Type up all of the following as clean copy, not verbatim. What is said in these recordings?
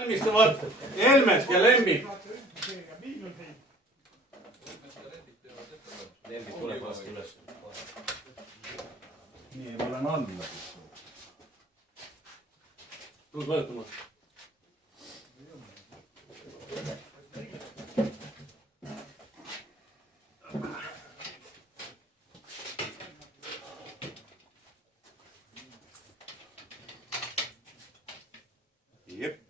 Valmistuvad Helmet ja Lembit. Lembit tuleb vastu üles. Nii, ma olen alla. Tuled vajutama. Jep.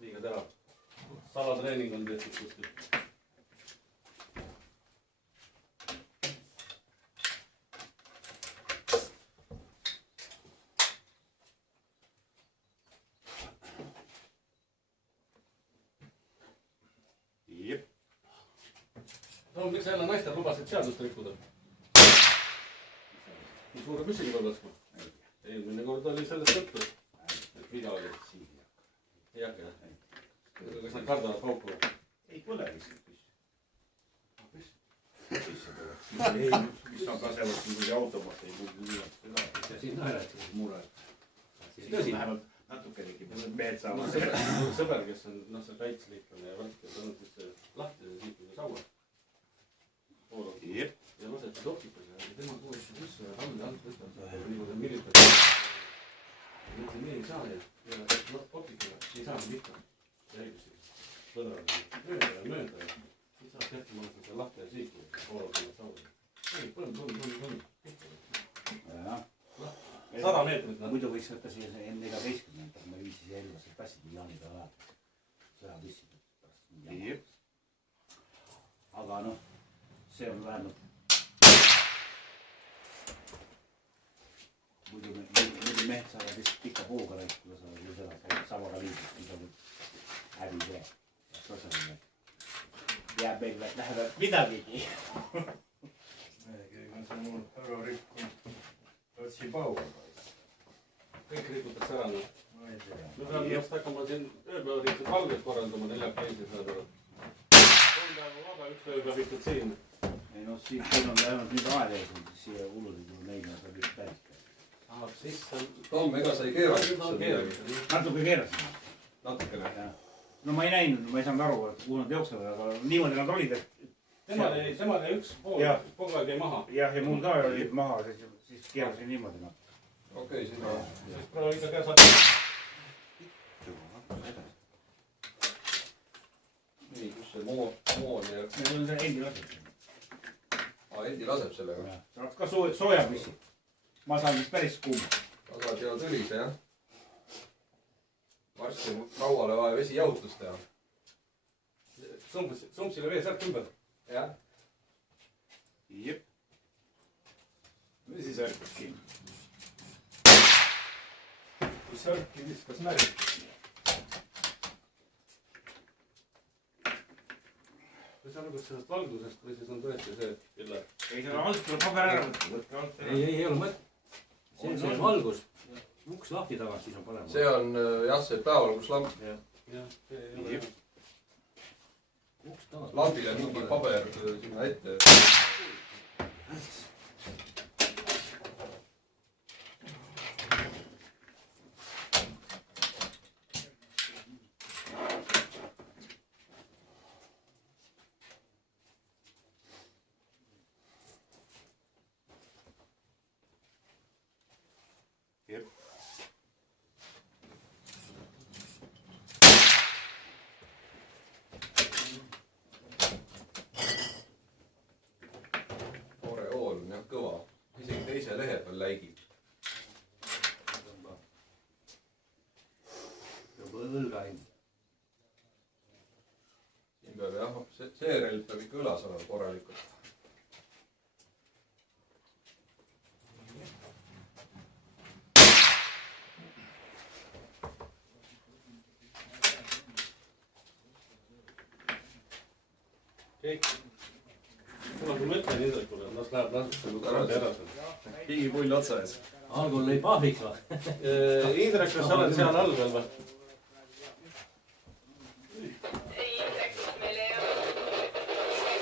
Liiga terav. Salatreening on tehtud kuskil. Jep. No, miks sa jälle naistel lubasid seadust rikkuda? Nii suure püssiga peab laskma. Eelmine kord oli sellest juttu, et viga oli. Ei hakka, jah? Kas nad kardavad pauku? Ei põle lihtsalt püss. Püss? Mis on kasevad kui automaat ei kuulda seda. Ja siin naered. Mure. Siis tõsi. Vähemalt natukenegi mehed saavad. Sõber, kes on see kaitsliiklane ja välk, et on see lahti ja siikuga saua. Jep. Ja laseti doktipaga ja tema kuulesti püsse ja rand võtab. Niimoodi on militav. Mõtlen, nii ei saa ja doktipaga ei saa mitte. Õigusi. Põdrada. Mööda. Siis saab tehti mõnda seda lahti ja siikuga. Poolakonna saua. Ei, põmm. 100 meetrit. Muidu võiks võtta siia N14, ma viisin siia eelmised passid Jaaniga alad. Sõja püssid. Jep. Aga noh, see on vähemalt. Muidu mehed saavad lihtsalt pika puuga rääkida, saavad ju seda samaga viisid, mida nüüd häbi tee. Jääb meil lähevad midagigi. Keegi on see mul väga rikkunud. Otsi pauga. Kõik rikutakse ära. Ma ei tea. Me peame just hakkama siin ööpäevariikselt valget korraldama 4 päisid. 3 päeva vaba, 1 öö peab ikka siin. Ei noh, siin on vähemalt nüüd aedeesund, siis siia ulusid ju neile saab just päris. Ahab sisse. Tom, ega sa ei keeranud? Natuke keerasin. Natukene. No ma ei näinud, ma ei saanud aru, kuhu nad jooksevad, aga niimoodi nad olid, et... Temal jäi üks pool, kogu aeg jäi maha. Jah, ja mul ka olid maha, siis keerasin niimoodi. Okei, sina. Siis proovi ikka käes saab. Nii, kus see moon ja... Need on see endi laseb. Endi laseb sellega. Saad ka sooja püssi. Ma saan vist päris kuuma. Aga teha tõlise, jah? Varsti rauale vaja vesijahutust teha. Sumpsile veesärk ümber. Jah? Jep. Vesisärk kinni. Kui särki viskas märk. Või see on nagu sellest valgusest või siis on tõesti see kella? Ei, see on alt tuleb paber ära võtta. Ei ole mõt. See on valgus. Uks lahti tagasi, siis on parem. See on jah, see päevalguslamp. Jah, see ei ole. Lambile mingi paber sinna ette. Jep. Oreool on jah kõva. Isegi teise lehe peal läigib. Juba õlga ei. Siin peab jah, seerel peab ikka õlas olema korralikult. Kõik. Kuna kui ma ütlen Indrekule, las läheb lasub ära seal. Pigipull otsa ees. Algul lõi pahviks või? Indrek, kas sa oled seal all veel või? Indrek, meil ei ole.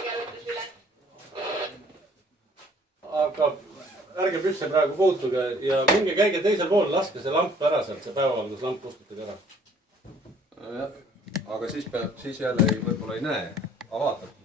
Jalutus üle. aga ärge püsse praegu puutuge ja minge käige teisel pool, laske see lamp ära sealt, see päevavalguslamp kustutage ära. aga siis jälle võib-olla ei näe, aga vaatad